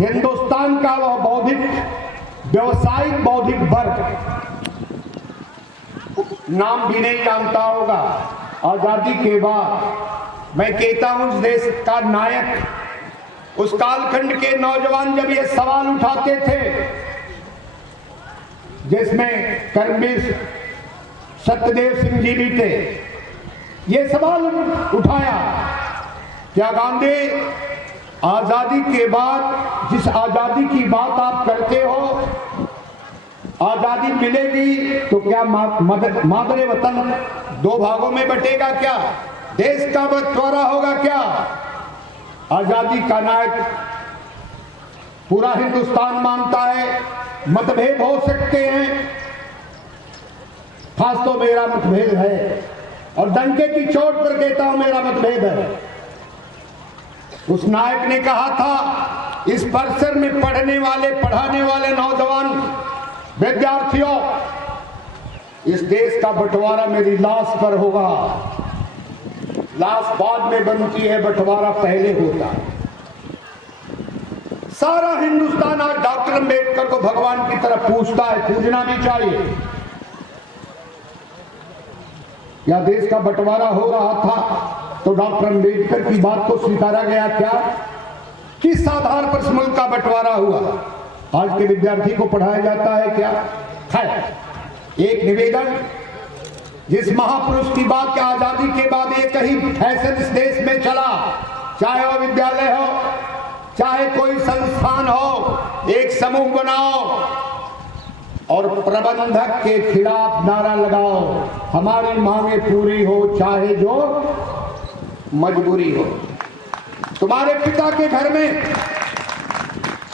हिंदुस्तान का वह बौद्धिक, व्यवसायिक बौद्धिक वर्ग नाम भी नहीं जानता होगा। आजादी के बाद मैं कहता हूं, इस देश का नायक, उस कालखंड के नौजवान जब ये सवाल उठाते थे, जिसमें कर्मवीर सत्यदेव सिंह जी भी थे, ये सवाल उठाया, क्या गांधी आजादी के बाद जिस आजादी की बात आप करते हो, आजादी मिलेगी तो क्या मादरे वतन दो भागों में बटेगा क्या? देश का बंटवारा होगा क्या? आजादी का नायक पूरा हिंदुस्तान मानता है, मतभेद हो सकते हैं, खास तो मेरा मतभेद है और डंके की चोट पर कहता हूं मेरा मतभेद है। उस नायक ने कहा था, इस परिसर में पढ़ने वाले पढ़ाने वाले नौजवान विद्यार्थियों, इस देश का बंटवारा मेरी लाश पर होगा। लाश बाद में बनती है, बंटवारा पहले होता है। सारा हिंदुस्तान आज डॉक्टर अम्बेडकर को भगवान की तरफ पूजता है, पूजना भी चाहिए। या देश का बंटवारा हो रहा था तो डॉक्टर अम्बेडकर की बात को स्वीकारा गया क्या? किस आधार पर इस मुल्क का बंटवारा हुआ? आज के विद्यार्थी को पढ़ाया जाता है क्या? खैर, एक निवेदन, जिस महापुरुष की बात के आजादी के बाद एक ही फैशन इस देश में चला, चाहे वो विद्यालय हो, चाहे कोई संस्थान हो, एक समूह बनाओ और प्रबंधक के खिलाफ नारा लगाओ, हमारी मांगे पूरी हो चाहे जो मजबूरी हो। तुम्हारे पिता के घर में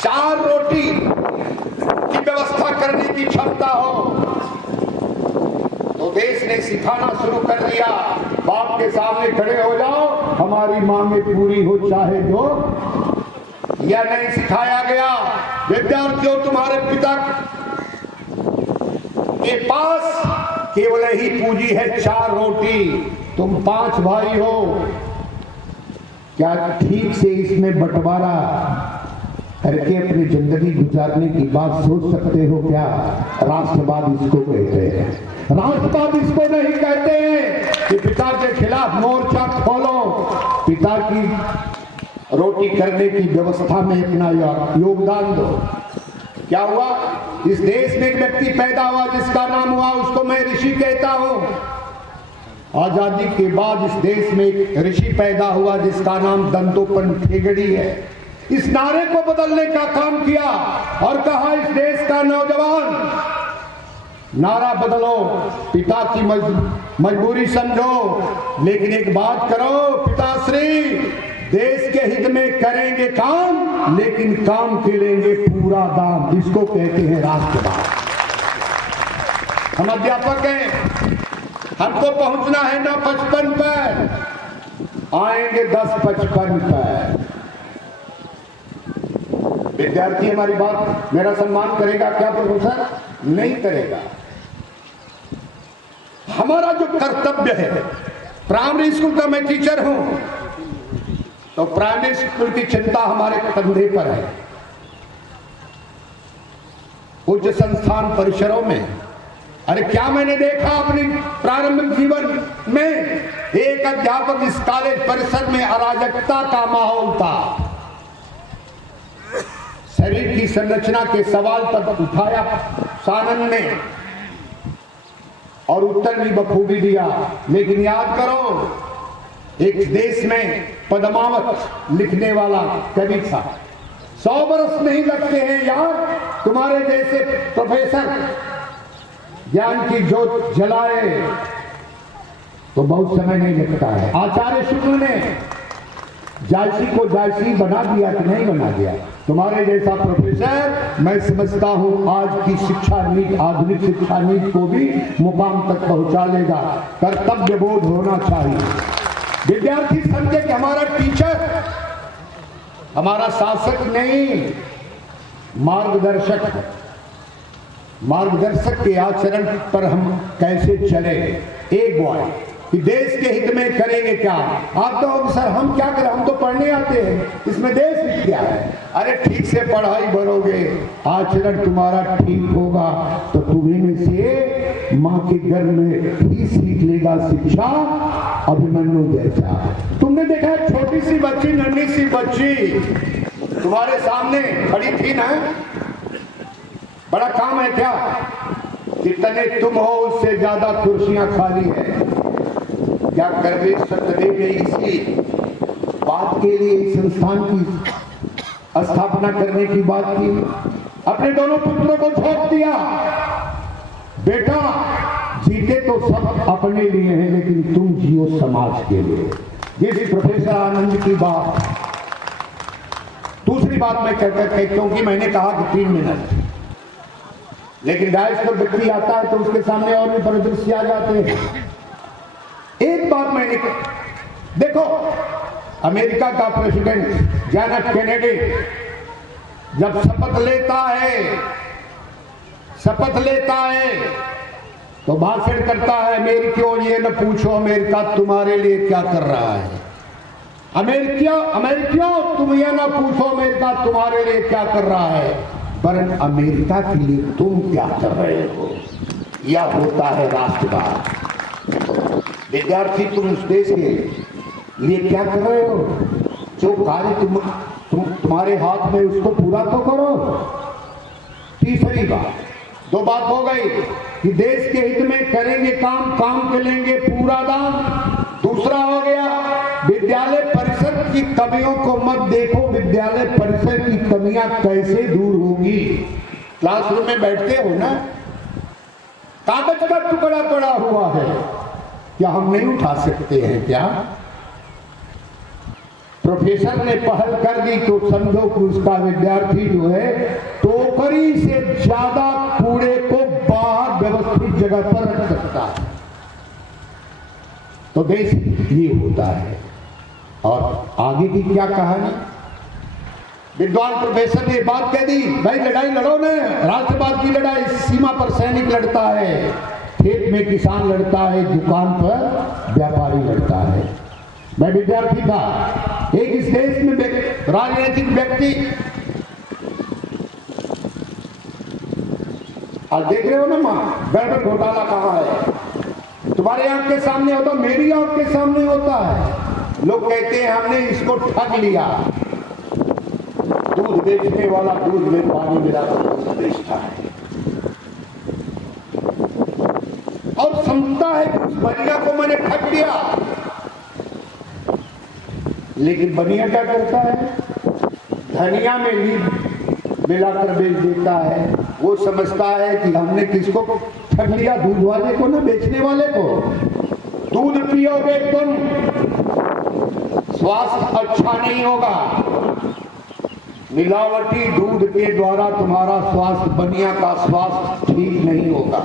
4 रोटी की व्यवस्था करने की क्षमता हो तो देश ने सिखाना शुरू कर दिया, बाप के सामने खड़े हो जाओ, हमारी मांगे पूरी हो चाहे जो। यह नहीं सिखाया गया। विद्यार्थियों, तुम्हारे पिता के पास केवल ही पूंजी है 4 रोटी, तुम 5 भाई हो, क्या ठीक से इसमें बंटवारा करके अपनी जिंदगी गुजारने की बात सोच सकते हो क्या? राष्ट्रवाद इसको कहते हैं। राष्ट्रवाद इसको नहीं कहते हैं कि पिता के खिलाफ मोर्चा खोलो, पिता की रोटी करने की व्यवस्था में अपना योगदान दो। क्या हुआ? इस देश में एक व्यक्ति पैदा हुआ जिसका नाम हुआ, उसको मैं ऋषि कहता हूं। आजादी के बाद इस देश में एक ऋषि पैदा हुआ जिसका नाम दंतोपंत ठेंगड़ी है। इस नारे को बदलने का काम किया और कहा, इस देश का नौजवान, नारा बदलो, पिता की मजबूरी समझो, लेकिन एक बात करो पिताश्री, देश के हित में करेंगे काम, लेकिन काम के लेंगे पूरा दाम। इसको कहते हैं राष्ट्रवाद। हम अध्यापक हैं, हमको पहुंचना है ना 55 पर, आएंगे 10-55 पर। विद्यार्थी हमारी बात, मेरा सम्मान करेगा क्या प्रोफेसर? नहीं करेगा। हमारा जो कर्तव्य है, प्राइमरी स्कूल का मैं टीचर हूं, तो प्राइमरी स्कूल की चिंता हमारे कंधे पर है। उच्च संस्थान परिसरों में, अरे क्या मैंने देखा अपनी प्रारंभिक जीवन में, एक अध्यापक इस कॉलेज परिसर में अराजकता का माहौल था। शरीर की संरचना के सवाल तक उठाया सानंद ने और उत्तर भी बखूबी दिया। लेकिन याद करो, एक देश में पद्मावत लिखने वाला कवि था। 100 बरस नहीं लगते हैं यार, तुम्हारे जैसे प्रोफेसर ज्ञान की जोत जलाए तो बहुत समय नहीं लगता है। आचार्य शुक्ल ने जायसी को जायसी बना दिया कि नहीं बना दिया? तुम्हारे जैसा प्रोफेसर, मैं समझता हूं आज की शिक्षा नीति, आधुनिक शिक्षा नीति को भी मुकाम तक पहुंचा लेगा। कर्तव्य बोध होना चाहिए। विद्यार्थी समझे कि हमारा टीचर हमारा शासक नहीं, मार्गदर्शक है। मार्गदर्शक के आचरण पर हम कैसे चले। एक बॉय कि देश के हित में करेंगे क्या। आप तो सर हम क्या करें, हम तो पढ़ने आते हैं, इसमें देश हित क्या है। अरे ठीक से पढ़ाई भरोगे, आचरण तुम्हारा ठीक होगा तो तुम्हें में से माँ के गर्भ में ही सीख लेगा शिक्षा अभिमन्यु जैसा। तुमने देखा छोटी सी बच्ची, नन्ही सी बच्ची तुम्हारे सामने खड़ी थी ना, बड़ा काम है क्या, जितने तुम हो उससे ज्यादा कुर्सियां खाली है। क्या करवे सत्यदेव ने इसी बात के लिए इस संस्थान की स्थापना करने की बात की। अपने दोनों पुत्रों को झोंक दिया, बेटा जीते तो सब अपने लिए हैं लेकिन तुम जियो समाज के लिए। जिस प्रोफेसर आनंद की बात, दूसरी बात मैं कहकर क्योंकि मैंने कहा कि 3 मिनट, लेकिन डायस पर व्यक्ति आता है तो उसके सामने और भी परिदृश्य आ जाते हैं। एक बात मैंने देखो, अमेरिका का प्रेसिडेंट जॉन एफ कैनेडी जब शपथ लेता है तो भाषण करता है, अमेरिकियों ये न पूछो अमेरिका तुम्हारे लिए क्या कर रहा है। अमेरिकियों तुम ये न पूछो अमेरिका तुम्हारे लिए क्या कर रहा है, वरन अमेरिका के लिए तुम क्या कर रहे हो। यह होता है राष्ट्रवाद। विद्यार्थी तुम उस देश के लिए क्या कर रहे हो, जो कार्य तुम्हारे हाथ में उसको पूरा तो करो। तीसरी बात, 2 बात हो गई कि देश के हित में करेंगे काम के लेंगे पूरा दाम। दूसरा हो गया विद्यालय परिषद की कमियों को मत देखो, विद्यालय परिषद की कमियां कैसे दूर होगी। क्लासरूम में बैठते हो ना, कागज का टुकड़ा पड़ा हुआ है, क्या हम नहीं उठा सकते हैं क्या। प्रोफेसर ने पहल कर दी तो समझो कि उसका विद्यार्थी जो है टोकरी से ज्यादा कूड़े को बाहर व्यवस्थित जगह पर रख सकता है। तो देश ये होता है। और आगे की क्या कहानी, विद्वान प्रोफेसर ने बात कह दी, भाई लड़ाई लड़ो ना, राष्ट्रवाद की लड़ाई। सीमा पर सैनिक लड़ता है, खेत में किसान लड़ता है, दुकान पर व्यापारी लड़ता है। मैं विद्यार्थी था, एक इस देश में राजनीतिक व्यक्ति, आज देख रहे हो ना मां गड़बड़ घोटाला कहाँ है, तुम्हारे आंख के सामने होता, मेरी आंख के सामने होता है। लोग कहते हैं हमने इसको ठग लिया। दूध बेचने वाला दूध में पानी मिलाकर दूध बेचता है और समझता है कि उस बनिया को मैंने ठग दिया, लेकिन बनिया क्या करता है, धनिया में लीड मिलाकर बेच देता है। वो समझता है कि हमने किसको ठग लिया, दूध वाले को ना, बेचने वाले को। दूध पियोगे तुम, स्वास्थ्य अच्छा नहीं होगा। मिलावटी दूध के द्वारा तुम्हारा स्वास्थ्य, बनिया का स्वास्थ्य ठीक नहीं होगा।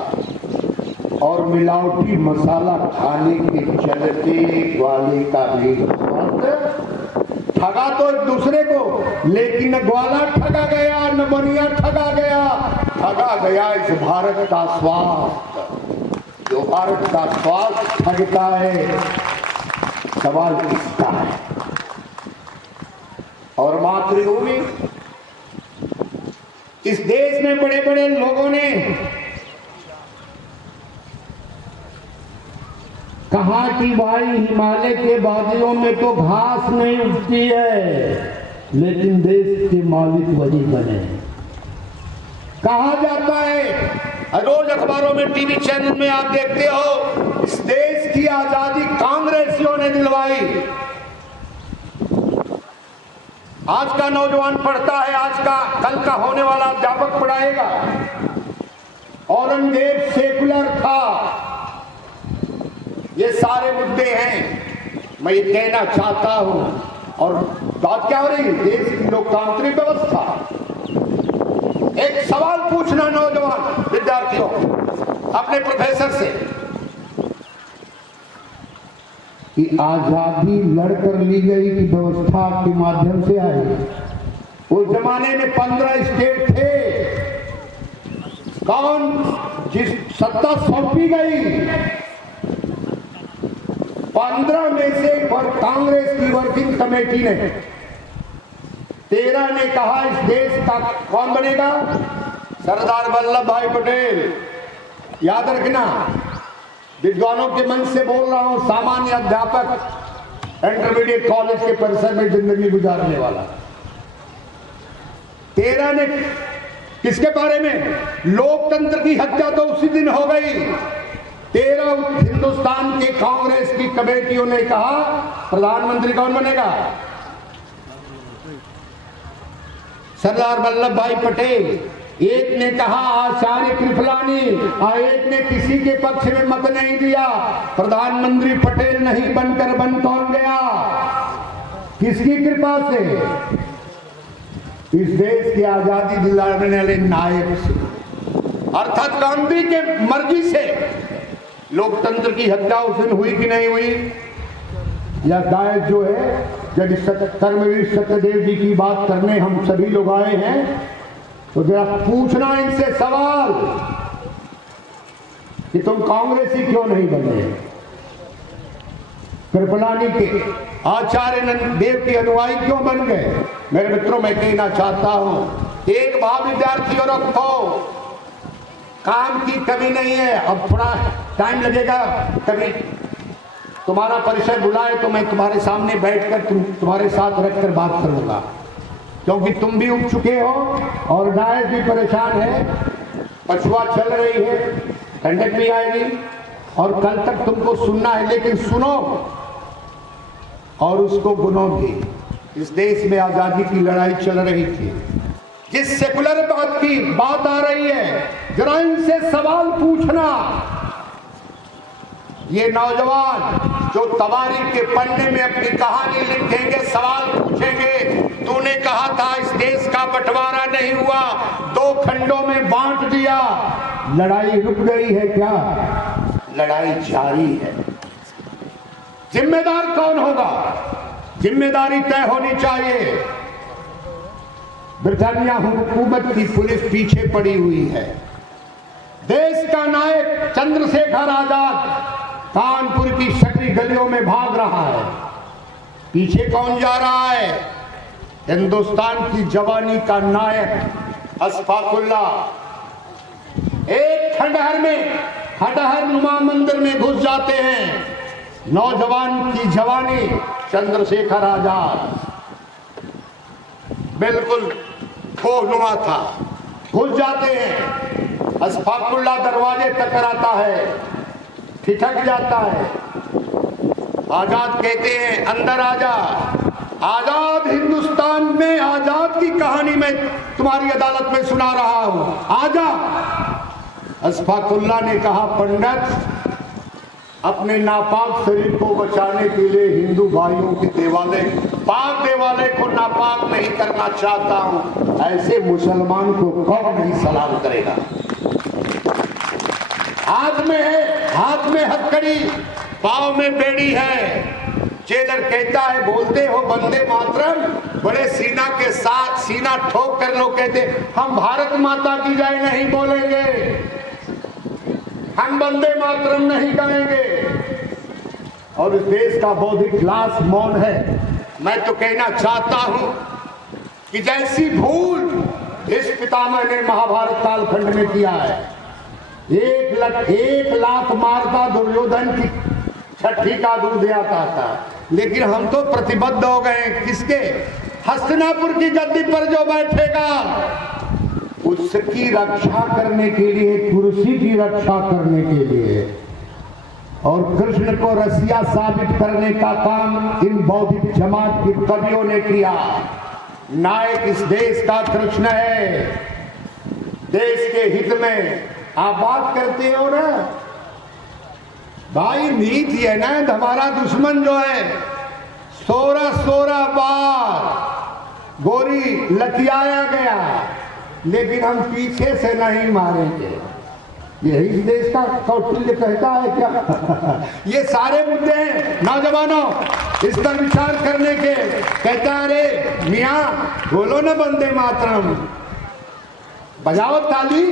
और मिलावटी मसाला खाने के चलते ग्वाले का भी स्वास्थ्य, ठगा तो एक दूसरे को, लेकिन न ग्वाला ठगा गया न बनिया ठगा गया इस भारत का स्वास्थ्य। जो भारत का स्वास्थ्य ठगता है, सवाल किसका है। और मातृभूमि, इस देश में बड़े बड़े लोगों ने कहा कि भाई हिमालय के वादियों में तो घास नहीं उगती है, लेकिन देश के मालिक वही बने। कहा जाता है, रोज अखबारों में, टीवी चैनल में आप देखते हो, इस देश की आजादी कांग्रेसियों ने दिलवाई। आज का नौजवान पढ़ता है, आज का कल का होने वाला अध्यापक पढ़ाएगा। औरंगजेब सेकुलर था, ये सारे मुद्दे हैं। मैं ये कहना चाहता हूं, और बात क्या हो रही, देश की लोकतांत्रिक व्यवस्था। एक सवाल पूछना नौजवान विद्यार्थियों अपने प्रोफेसर से कि आजादी लड़कर ली गई कि व्यवस्था के माध्यम से आई। उस जमाने में 15 स्टेट थे, कौन जिस सत्ता सौंपी गई 15 में से पर कांग्रेस की वर्किंग कमेटी ने 13 ने कहा इस देश का कौन बनेगा? सरदार वल्लभ भाई पटेल। याद रखना, विद्वानों के मन से बोल रहा हूं, सामान्य अध्यापक इंटरमीडिएट कॉलेज के परिसर में जिंदगी गुजारने वाला। 13 ने किसके बारे में? लोकतंत्र की हत्या तो उसी दिन हो गई। 13 हिंदुस्तान के कांग्रेस की कमेटियों ने कहा प्रधानमंत्री कौन बनेगा? सरदार वल्लभ भाई पटेल। एक ने कहा आचार्य कृपलानी, एक ने किसी के पक्ष में मत नहीं दिया। प्रधानमंत्री पटेल नहीं बनकर बन कौन गया? किसकी कृपा से? इस देश की आजादी दिलाने वाले नायक से, अर्थात गांधी के मर्जी से। लोकतंत्र की हत्या उस दिन हुई कि नहीं हुई? यह गायक जो है, जब कर्मवीर सत्यदेव जी की बात करने हम सभी लोग आए हैं, तो जरा पूछना इनसे सवाल कि तुम कांग्रेसी क्यों नहीं बने? कृपलानी के, आचार्य देव के अनुयायी क्यों बन गए? मेरे मित्रों, मैं कहना चाहता हूं, एक भाव विद्यार्थियों रखो, काम की कमी नहीं है। अब थोड़ा टाइम लगेगा, कभी तुम्हारा परिचय बुलाए तो मैं तुम्हारे सामने बैठकर तुम्हारे साथ रखकर बात करूंगा, क्योंकि तुम भी उठ चुके हो और नायक भी परेशान है। पछुआ चल रही है, ठंडक भी आएगी और कल तक तुमको सुनना है, लेकिन सुनो और उसको गुनो भी। इस देश में आजादी की लड़ाई चल रही थी, जिस सेकुलर बात की बात आ रही है, जरा इनसे सवाल पूछना। ये नौजवान जो तवारीख के पन्ने में अपनी कहानी लिखेंगे, सवाल पूछेंगे, तूने कहा था इस देश का बंटवारा नहीं हुआ, 2 खंडों में बांट दिया, लड़ाई रुक गई है क्या? लड़ाई जारी है। जिम्मेदार कौन होगा? जिम्मेदारी तय होनी चाहिए। ब्रिटानिया हुकूमत की पुलिस पीछे पड़ी हुई है। देश का नायक चंद्रशेखर आजाद कानपुर की शहरी गलियों में भाग रहा है। पीछे कौन जा रहा है? हिंदुस्तान की जवानी का नायक अशफाकुल्ला। एक खंडहर में, खंडहर नुमा मंदिर में घुस जाते हैं। नौजवान की जवानी चंद्रशेखर आजाद बिल्कुल खोहनुमा था। घुस जाते हैं, अशफाकुल्ला दरवाजे तक आता है, ठिठक जाता है। आजाद कहते हैं अंदर आजा। आजाद हिंदुस्तान में आजाद की कहानी मैं तुम्हारी अदालत में सुना रहा हूं, आजा। अशफाकुल्ला ने कहा पंडित, अपने नापाक शरीर को बचाने के लिए हिंदू भाइयों के देवालय, पाक देवालय को नापाक नहीं करना चाहता हूं। ऐसे मुसलमान को कौन नहीं सलाम करेगा? हाथ में है, हाथ में हथकड़ी, पांव में बेड़ी है। जेलर कहता है बोलते हो वंदे मातरम, बड़े सीना के साथ सीना ठोक कर लोग कहते हम भारत माता की जय नहीं बोलेंगे, हम वंदे मातरम नहीं गाएंगे। और इस देश का बौद्धिक लाश मौन है। मैं तो कहना चाहता हूं कि जैसी भूल इस पितामह ने महाभारत कालखंड में किया है, 1 लाख मारता दुर्योधन की छठी का दूध आता था, लेकिन हम तो प्रतिबद्ध हो गए किसके? हस्तिनापुर की गद्दी पर जो बैठेगा उसकी रक्षा करने के लिए, कुर्सी की रक्षा करने के लिए। और कृष्ण को रसिया साबित करने का काम इन बौद्धिक जमात के कवियों ने किया। नायक इस देश का कृष्ण है। देश के हित में आप बात करते हो ना भाई, नीत है ना, हमारा दुश्मन जो है 16 बार गोरी लतियाया गया, लेकिन हम पीछे से नहीं मारेंगे। यही इस देश का कौटिल्य कहता है क्या? ये सारे मुद्दे हैं नौजवानों, इस पर विचार करने के। कहता है अरे मियाँ बोलो ना वंदे मातरम, बजाओ ताली।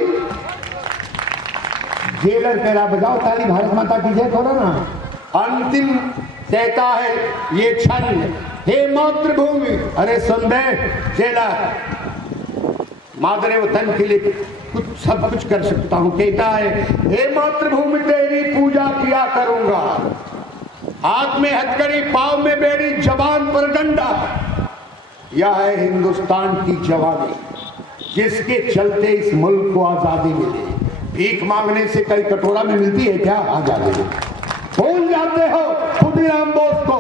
जेलर कह रहा बजाओ ताली, भारत माता की जय करो ना। अंतिम कहता है ये छंद, हे मातृभूमि, अरे सुन दे चेला, मादरे वतन के लिए कुछ सब कुछ कर सकता हूं। कहता है हे मातृभूमि तेरी पूजा किया करूंगा, हाथ में हथकड़ी, पांव में बेड़ी, जबान पर डंडा। यह है हिंदुस्तान की जवानी, जिसके चलते इस मुल्क को आजादी मिली। भीख मांगने से कई कटोरा में मिलती है क्या आजादी? भूल जाते हो खुदीराम बोस को,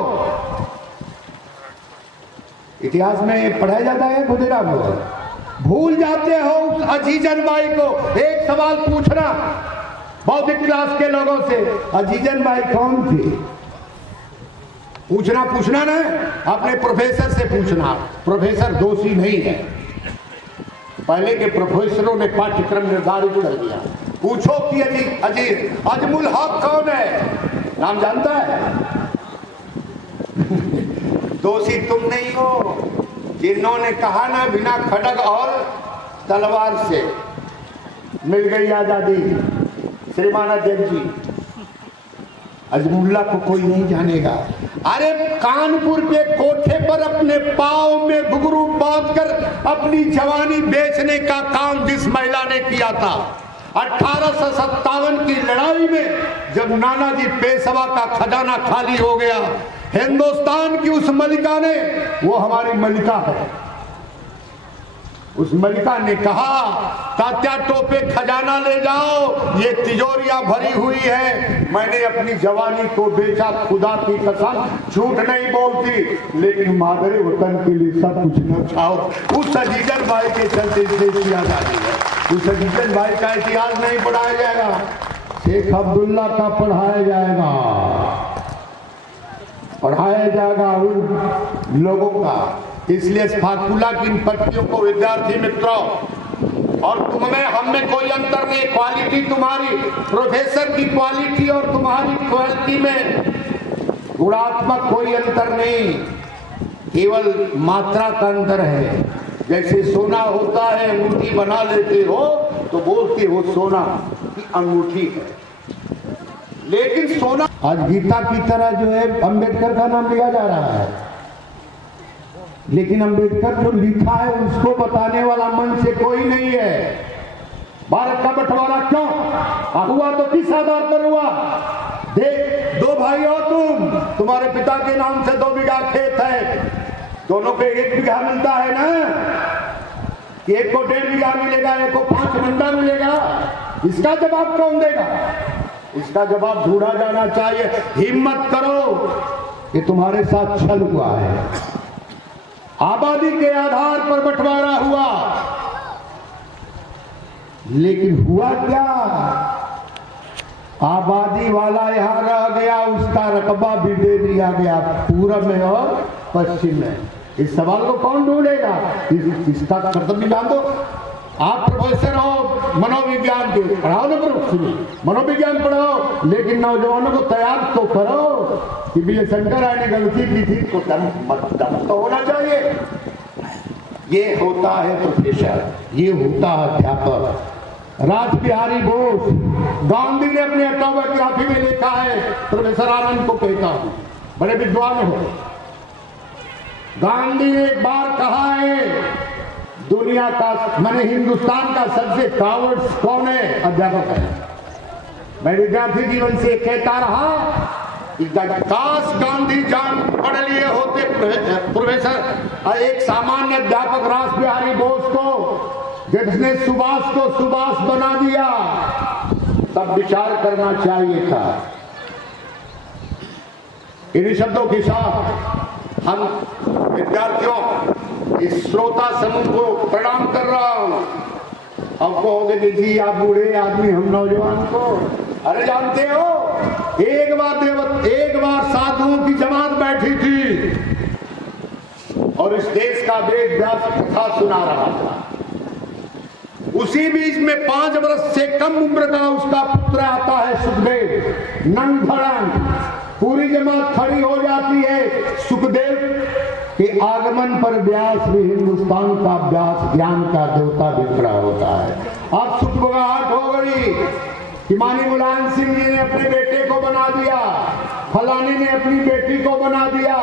इतिहास में पढ़ाया जाता है खुदीराम बोस। भूल जाते हो अजीजन बाई को। एक सवाल पूछना बौद्धिक क्लास के लोगों से, अजीजन बाई कौन थी? पूछना ना, अपने प्रोफेसर से पूछना। प्रोफेसर दोषी नहीं है, पहले के प्रोफेसरों ने पाठ्यक्रम निर्धारित कर दिया। पूछो कि अजमुल हक कौन है, नाम जानता है? दोषी तुम नहीं हो, जिन्होंने कहा ना बिना खड़ग और तलवार से मिल गई आजादी। श्रीमान अध्यक्ष जी, अजमुल्ला को कोई नहीं जानेगा। अरे कानपुर के कोठे पर अपने पांव में घुंघरू बांधकर अपनी जवानी बेचने का काम जिस महिला ने किया था 1857 की लड़ाई में, जब नानाजी पेशवा का खजाना खाली हो गया, हिंदुस्तान की उस मलिका ने, वो हमारी मलिका है, उस मलिका ने कहा तात्या टोपे खजाना ले जाओ, ये तिजोरियां भरी हुई है, मैंने अपनी जवानी को बेचा, खुदा की कसम झूठ नहीं बोलती, लेकिन मादरे वतन के लिए सब कुछ न छाओ। उस अजीजन भाई के चलते देश की आजादी है। उस अजीजन भाई का इतिहास नहीं पढ़ाया जाएगा, शेख अब्दुल्ला का पढ़ाया जाएगा उन लोगों का। इसलिए फाकुला की इन पट्टियों को विद्यार्थी मित्रों और तुम में हम में कोई अंतर नहीं। क्वालिटी तुम्हारी, प्रोफेसर की क्वालिटी और तुम्हारी क्वालिटी में गुणात्मक कोई अंतर नहीं, केवल मात्रा का अंतर है। जैसे सोना होता है, अंगूठी बना लेते हो तो बोलते हो सोना की अंगूठी है, लेकिन सोना आज गीता की तरह जो है अंबेडकर का नाम लिया जा रहा है, लेकिन अंबेडकर जो लिखा है उसको बताने वाला मन से कोई नहीं है। भारत का बंटवारा क्यों हुआ तो किस आधार पर हुआ? देख, दो भाई हो तुम्हारे पिता के नाम से 2 बीघा खेत है, दोनों पे 1 बीघा मिलता है ना, एक को 1.5 बीघा मिलेगा, एक को 5 मंडा मिलेगा। इसका जवाब कौन देगा? इसका जवाब ढूंढा जाना चाहिए। हिम्मत करो कि तुम्हारे साथ छल हुआ है, आबादी के आधार पर बंटवारा हुआ, लेकिन हुआ क्या? आबादी वाला यहां रह गया, उसका रकबा भी दे दिया गया पूरब में और पश्चिम में। इस सवाल को कौन ढूंढेगा? इसका कर्तव्य जान दो। आप प्रोफेसर हो मनोविज्ञान के, पढ़ाओ ना, मनोविज्ञान पढ़ाओ, लेकिन नौजवानों को तैयार तो करो कि भी शंकर राय ने गलती की थी तो दम तो होना चाहिए। ये होता है प्रोफेसर, ये होता है अध्यापक। रासबिहारी बोस, गांधी ने अपने ऑटोबायोग्राफी में लिखा है, प्रोफेसर आनंद को कहता हूं, बड़े विद्वान हो, गांधी ने एक बार कहा है दुनिया का, मैंने हिंदुस्तान का सबसे कावर्ड कौन है? अध्यापक है। मैं विद्यार्थी जीवन से कहता रहा कि काश गांधी जान पढ़ लिए होते प्रोफेसर, एक सामान्य अध्यापक रासबिहारी बोस को, जिसने सुभाष को सुभाष बना दिया, तब विचार करना चाहिए था। इन शब्दों के साथ हम विद्यार्थियों, इस श्रोता समूह को प्रणाम कर रहा हूं। अब कहोगे जी आप बूढ़े आदमी, हम नौजवान को, अरे जानते हो एक बार साधुओं की जमात बैठी थी और इस देश का वेद व्यास कथा सुना रहा था। उसी बीच में 5 वर्ष से कम उम्र का उसका पुत्र आता है सुखदेव, नंदधड़न, पूरी जमात खड़ी हो जाती है। सुखदेव के आगमन पर व्यास भी, हिंदुस्तान का व्यास, ज्ञान का देवता भी खड़ा होता है। अब सुखबगाहट हो गई, कि मानी मुलायम सिंह जी ने अपने बेटे को बना दिया, फलाने ने अपनी बेटी को बना दिया,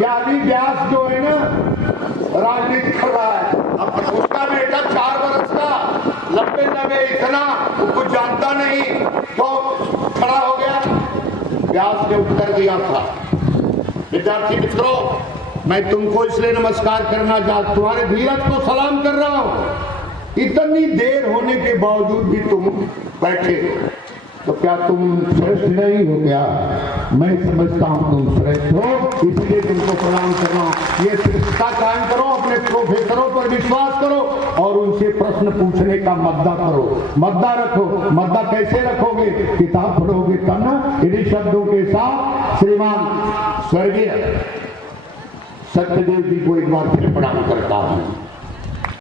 यानी व्यास जो है ना राजनीति कर रहा है। अब उसका बेटा 4 वर्ष का लंबे इतना वो कुछ जानता नहीं तो खड़ा हो गया। व्यास ने उत्तर दिया था, विद्यार्थी मित्रों, मैं तुमको इसलिए नमस्कार करना चाहता, तुम्हारे धीरज को सलाम कर रहा हूं। इतनी देर होने के बावजूद भी तुम बैठे हो, तो क्या तुम श्रेष्ठ नहीं हो क्या? मैं समझता हूं तुम श्रेष्ठ हो, इसलिए तुमको प्रणाम कर रहा हूं। ये श्रेष्ठता कायम करो, अपने प्रोफेसरों पर विश्वास करो और उनसे प्रश्न पूछने का मद्दा करो, मद्दा रखो। मद्दा कैसे रखोगे? किताब पढ़ोगे तब ना। इन्हीं शब्दों के साथ श्रीमान स्वर्गीय सत्यदेव जी को एक बार फिर प्रणाम करता हूं।